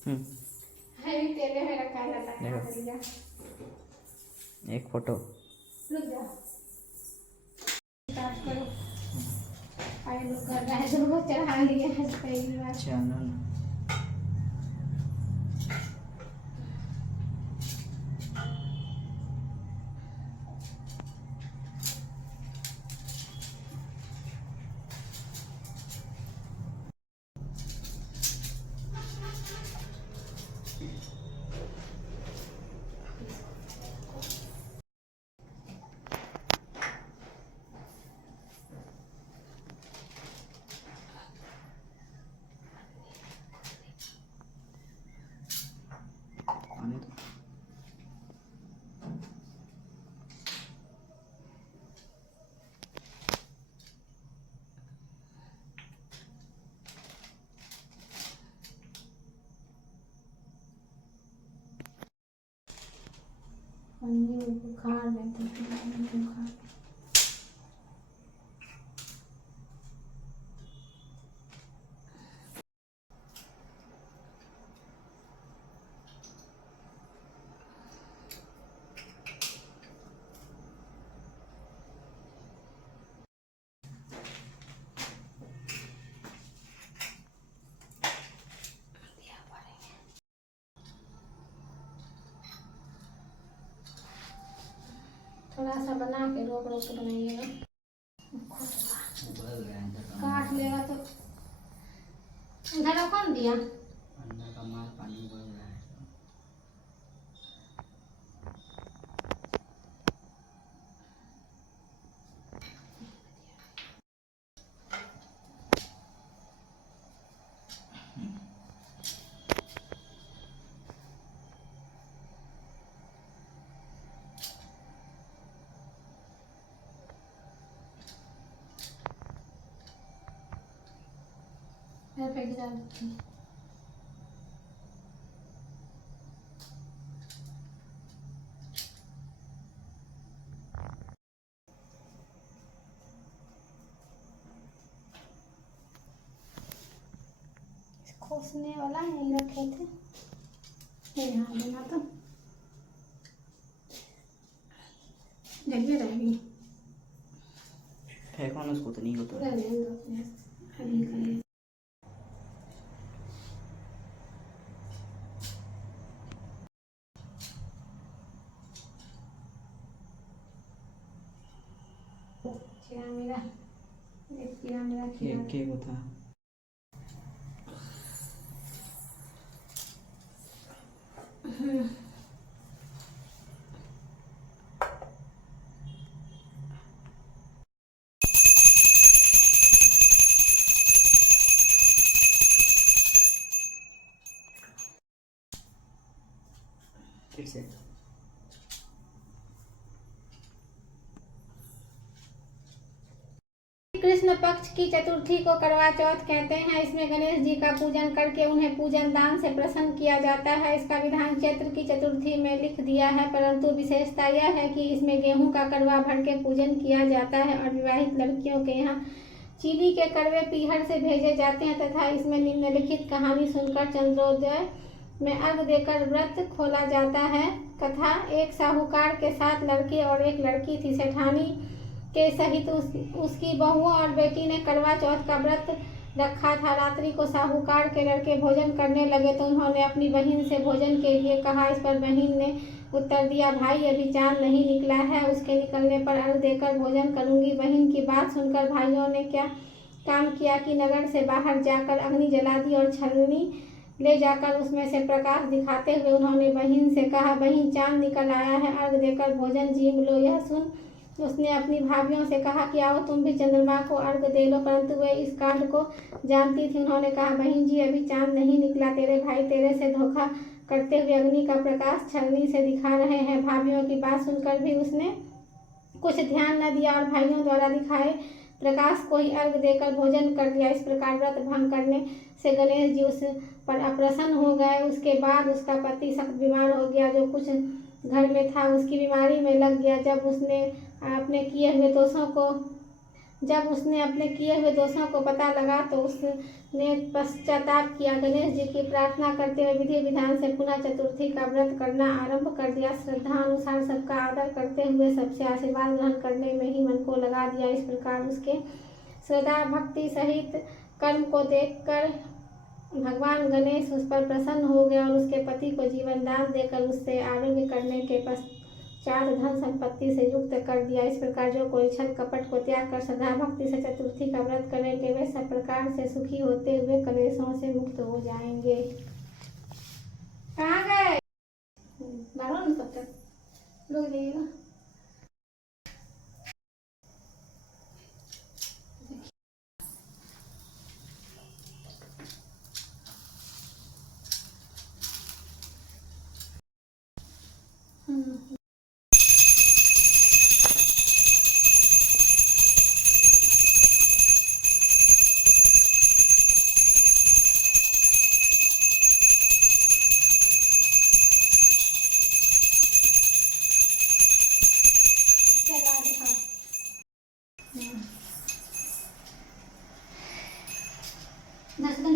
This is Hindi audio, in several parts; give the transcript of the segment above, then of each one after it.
हम्म, है भी तेरे में रखा रहता है। देखो करेगा एक फोटो। रुक जा स्टार्ट करो। आए लोग कर रहा है दोनों चढ़ा लिए हैं पहली बार। चलो ना। आने दो। बुखार में बुखार थोड़ा सा बना के रोक रोक के बनाइएगा। काट लेगा तो उधर कौन दिया अंदर का माल पानी उबल रहा है। फिर पे गिरा देती हूँ। खोसने वाला यहीं रखे थे यहाँ देना तो जगह रहेगी। फेंको ना उसको, तो नहीं होता है। रहने दो अपने अभी करें। खीरा मेरा एक खीरा मेरा खीरा के को था। फिर से कृष्ण पक्ष की चतुर्थी को करवा चौथ कहते हैं। इसमें गणेश जी का पूजन करके उन्हें पूजन दान से प्रसन्न किया जाता है। इसका विधान चैत्र की चतुर्थी में लिख दिया है, परंतु विशेषता यह है कि इसमें गेहूं का करवा भर के पूजन किया जाता है और विवाहित लड़कियों के यहाँ चीनी के करवे पीहर से भेजे जाते हैं तथा इसमें निम्नलिखित कहानी सुनकर चंद्रोदय में अर्घ देकर व्रत खोला जाता है। कथा: एक साहूकार के साथ लड़के और एक लड़की थी। सेठानी के सहित उसकी बहुओं और बेटी ने करवा चौथ का व्रत रखा था। रात्रि को साहूकार के लड़के भोजन करने लगे तो उन्होंने अपनी बहन से भोजन के लिए कहा। इस पर बहन ने उत्तर दिया, भाई अभी चांद नहीं निकला है, उसके निकलने पर अर्घ देकर भोजन करूंगी। बहन की बात सुनकर भाइयों ने क्या काम किया कि नगर से बाहर जाकर अग्नि जला दी और छलनी ले जाकर उसमें से प्रकाश दिखाते हुए उन्होंने बहन से कहा, बहन चांद निकल आया है, अर्घ देकर भोजन जीम लो। यह सुन उसने अपनी भाभियों से कहा कि आओ तुम भी चंद्रमा को अर्घ दे लो, परंतु वे इस कांड को जानती थी। उन्होंने कहा, बहन जी अभी चांद नहीं निकला, तेरे भाई तेरे से धोखा करते हुए अग्नि का प्रकाश छलनी से दिखा रहे हैं। भाभियों की बात सुनकर भी उसने कुछ ध्यान न दिया और भाइयों द्वारा दिखाए प्रकाश को ही अर्घ देकर भोजन कर लिया। इस प्रकार व्रत भंग करने से गणेश जी उस पर अप्रसन्न हो गए। उसके बाद उसका पति सख्त बीमार हो गया, जो कुछ घर में था उसकी बीमारी में लग गया। जब उसने अपने किए हुए दोषों को जब उसने अपने किए हुए दोषों को पता लगा तो उसने पश्चाताप किया। गणेश जी की प्रार्थना करते हुए विधि विधान से पुनः चतुर्थी का व्रत करना आरंभ कर दिया। श्रद्धा अनुसार सबका आदर करते हुए सबसे आशीर्वाद ग्रहण करने में ही मन को लगा दिया। इस प्रकार उसके श्रद्धा भक्ति सहित कर्म को देखकर भगवान गणेश उस पर प्रसन्न हो गए और उसके पति को जीवन दान देकर उससे आरोग्य करने के पश्चात धन संपत्ति से युक्त कर दिया। इस प्रकार जो कोई छल कपट को त्याग कर श्रद्धा भक्ति से चतुर्थी का व्रत करेंगे वे सब प्रकार से सुखी होते हुए कलेशों से मुक्त हो जाएंगे। कहाँ गए? मारो ना तब तक रुक जाइएगा।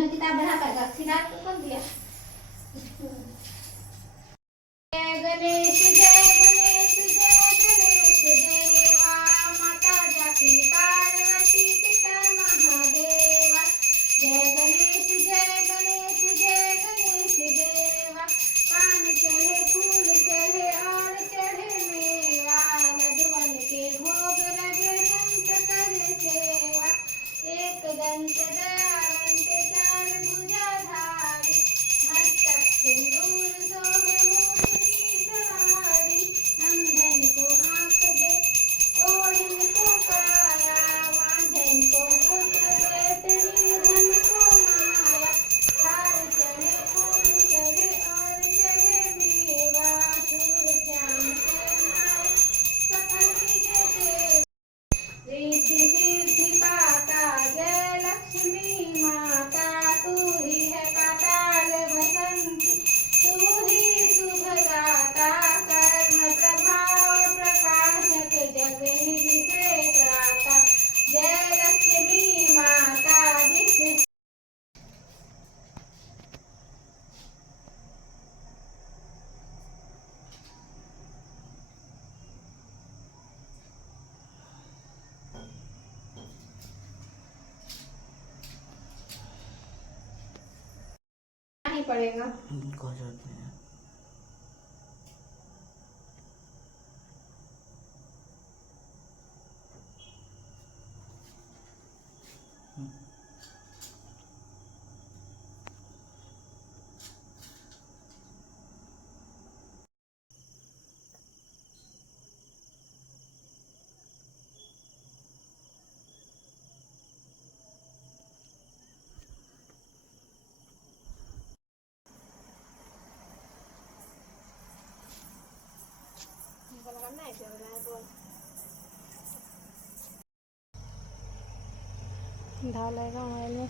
किताब बढ़ा कर सिद्धार्थ को कौन दिया? जय गणेश देवा माता जाकी पार्वती पिता महादेवा। जय गणेश देवा। पान चढ़े फूल चढ़े और चढ़े मेवा। लड्डुअन के भोग लगे संत करे सेवा। एक दंत दयावंत चार भुजाधारी। मस्तक सिंदूर शोभे मूर्ति की सवारी। अंधन को आँख दे ओढ़िन को काया। वांझन को पुत्र दे निर्धन को माया। हार चढ़े फूल चढ़े और चढ़े मेवा। शूर श्याम से नाय सकल कीजे रिद्धि सिद्धि पाता। जय लक्ष्मी माता तू ही है पाताल बसंती। तू ही शुभदाता कर्म प्रभाव प्रकाशक जग निधि से त्राता। जय लक्ष्मी माता जिस नहीं पड़ेगा। कौन सा है? डालेगा मोबाइल में।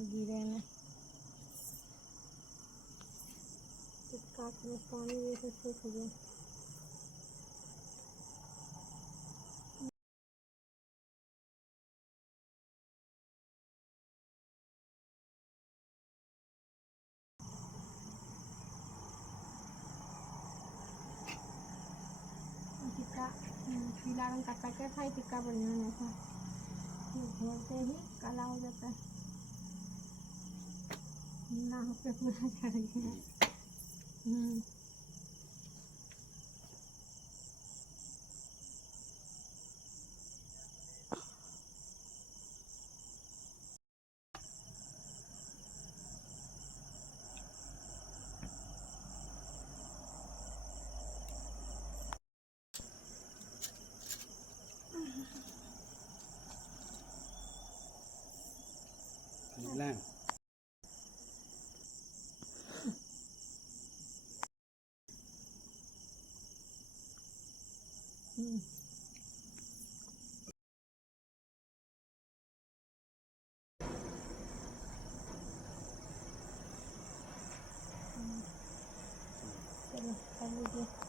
और गिरे ना काट में पानी ये तो सूख गया। टिक्का पीला रंग का पैकेट है, टिक्का बढ़िया नहीं था, घेरते ही काला हो जाता है ना, हो पे पूरा झड़ गया। चलो कर लीजिए।